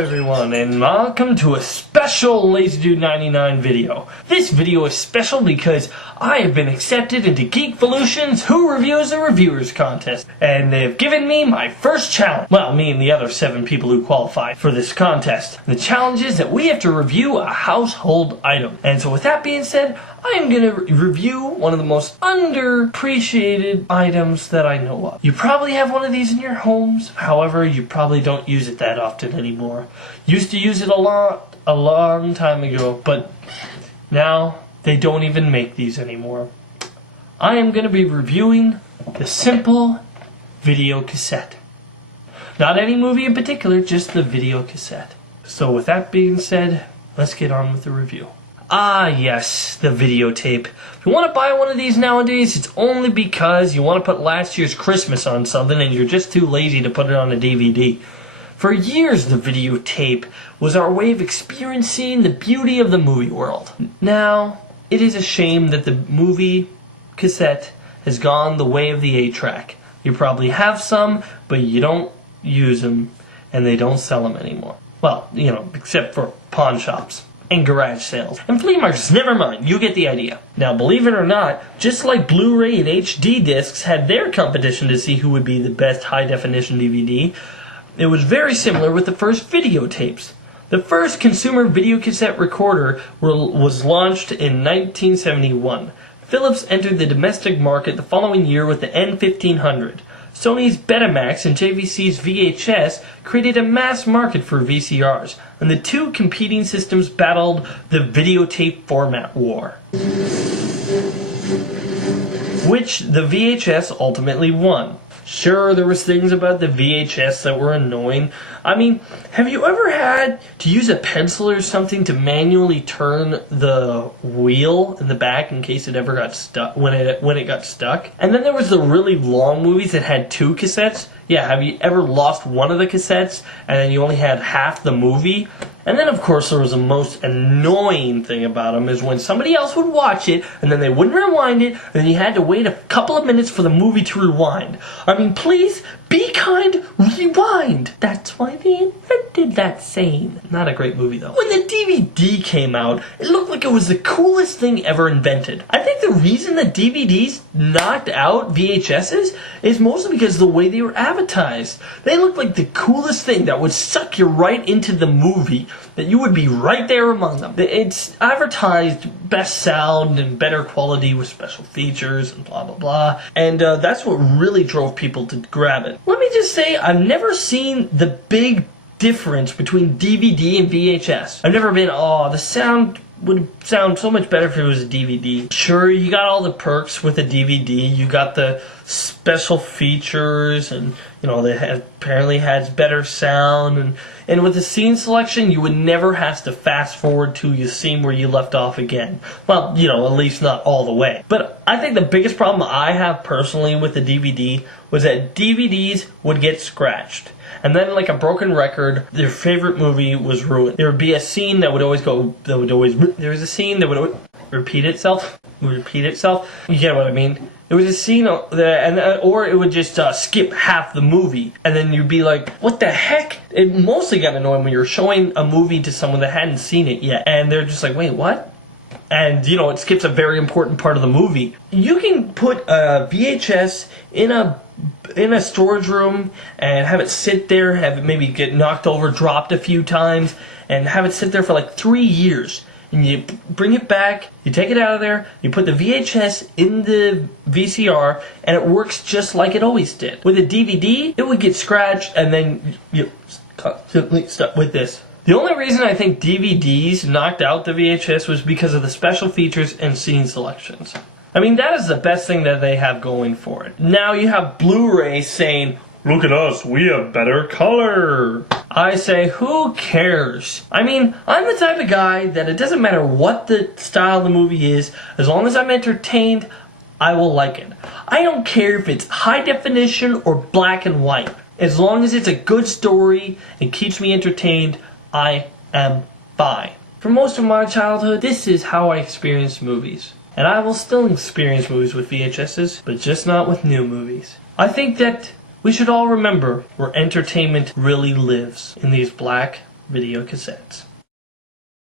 everyone, and welcome to a special LazyDude99 video. This video is special because I have been accepted into GeekValutions Who Reviews the Reviewers contest, and they've given me my first challenge. Well, me and the other 7 people who qualified for this contest. The challenge is that we have to review a household item. And so with that being said, I am going to review one of the most underappreciated items that I know of. You probably have one of these in your homes, however, you probably don't use it that often anymore. Used to use it a long time ago, but now they don't even make these anymore. I am going to be reviewing the simple video cassette. Not any movie in particular, just the video cassette. So with that being said, let's get on with the review. Ah yes, the videotape. If you want to buy one of these nowadays, it's only because you want to put last year's Christmas on something and you're just too lazy to put it on a DVD. For years, the videotape was our way of experiencing the beauty of the movie world. Now, it is a shame that the movie cassette has gone the way of the 8-track. You probably have some, but you don't use them, and they don't sell them anymore. Well, you know, except for pawn shops and garage sales. And flea markets, never mind, you get the idea. Now, believe it or not, just like Blu-ray and HD discs had their competition to see who would be the best high-definition DVD, it was very similar with the first videotapes. The first consumer videocassette recorder was launched in 1971. Philips entered the domestic market the following year with the N1500. Sony's Betamax and JVC's VHS created a mass market for VCRs, and the two competing systems battled the videotape format war, which the VHS ultimately won. Sure, there was things about the VHS that were annoying. I mean, have you ever had to use a pencil or something to manually turn the wheel in the back in case it ever got stuck when it got stuck? And then there was the really long movies that had 2 cassettes. Yeah, have you ever lost one of the cassettes and then you only had half the movie? And then, of course, there was the most annoying thing about them is when somebody else would watch it, and then they wouldn't rewind it, and then you had to wait a couple of minutes for the movie to rewind. I mean, please, be kind, rewind. That's why they invented that saying. Not a great movie, though. When the DVD came out, it looked like it was the coolest thing ever invented. I think the reason that DVDs knocked out VHSs is mostly because of the way they were advertised. They looked like the coolest thing that would suck you right into the movie, that you would be right there among them. It's advertised best sound and better quality with special features and blah blah blah, and that's what really drove people to grab it. Let me just say, I've never seen the big difference between DVD and VHS. I've never been, oh, the sound would sound so much better if it was a DVD. Sure, you got all the perks with a DVD. You got the special features, and you know they apparently has better sound, and with the scene selection, you would never have to fast forward to the scene where you left off again. Well, you know, at least not all the way. But I think the biggest problem I have personally with the DVD was that DVDs would get scratched. And then, like a broken record, their favorite movie was ruined. There would be a scene that would always there was a scene that would repeat itself. You get what I mean? There was a scene or it would just skip half the movie. And then you'd be like, what the heck? It mostly got annoying when you're showing a movie to someone that hadn't seen it yet. And they're just like, wait, what? And, you know, it skips a very important part of the movie. You can put a VHS in a storage room and have it sit there, have it maybe get knocked over, dropped a few times, and have it sit there for like 3 years. And you bring it back, you take it out of there, you put the VHS in the VCR, and it works just like it always did. With a DVD, it would get scratched, and then you constantly stuck with this. The only reason I think DVDs knocked out the VHS was because of the special features and scene selections. I mean, that is the best thing that they have going for it. Now you have Blu-ray saying, look at us, we have better color. I say, who cares? I mean, I'm the type of guy that it doesn't matter what the style of the movie is, as long as I'm entertained, I will like it. I don't care if it's high definition or black and white. As long as it's a good story and keeps me entertained, I am fine. For most of my childhood, this is how I experienced movies. And I will still experience movies with VHSs, but just not with new movies. I think that we should all remember where entertainment really lives, in these black, video cassettes.